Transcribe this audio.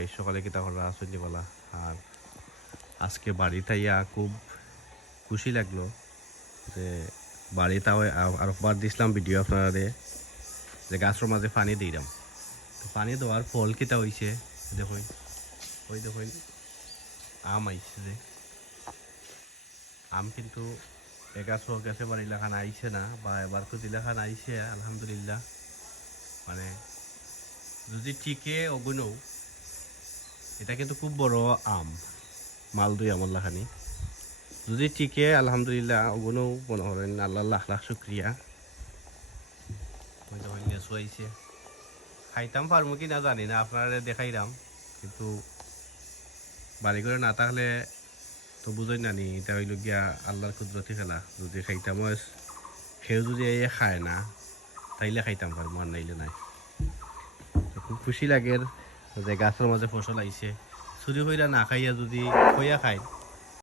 ভাই সকালে কিতা করা সন্ধ্যেবেলা আর আজকে বাড়িতে ইয়া খুব খুশি লাগলো যে বাড়িতে আরেকবার দিছিলাম ভিডিও আপনারা যে গাছের মাঝে পানি দিলাম তো পানি দেওয়ার ফল কিতা হয়েছে দেখুন ওই দেখুন আম আইছে যে আম কিন্তু এগাছও গেছে বাড়ি লেখান আইছে না বা এবার তো দিলেখান আইছে আলহামদুলিল্লাহ মানে যদি টিকে অগুনও এটা কিন্তু খুব বড় আম মালদই আমার লাখানি যদি টিকে আলহামদুলিল্লাহ অগুনও মনে করেন আল্লাহ লাখ লাখ শুক্রিয়া লেচু আইছে খাইতাম পারবো কি না জানি না আপনারা দেখাইলাম কিন্তু বাড়ি করে না থাকলে তো বুঝই নানি এটা হইল গিয়া আল্লাহর কুদরতি খেলা যদি খাইতাম সেও যদি এ খায় না তাইলে খাইতাম পারবো আর নাইলে নাই খুব খুশি লাগে যে গাছের মাঝে ফসল আইছে চুরি হইরা না খাইয়া যদি খইয়া খায়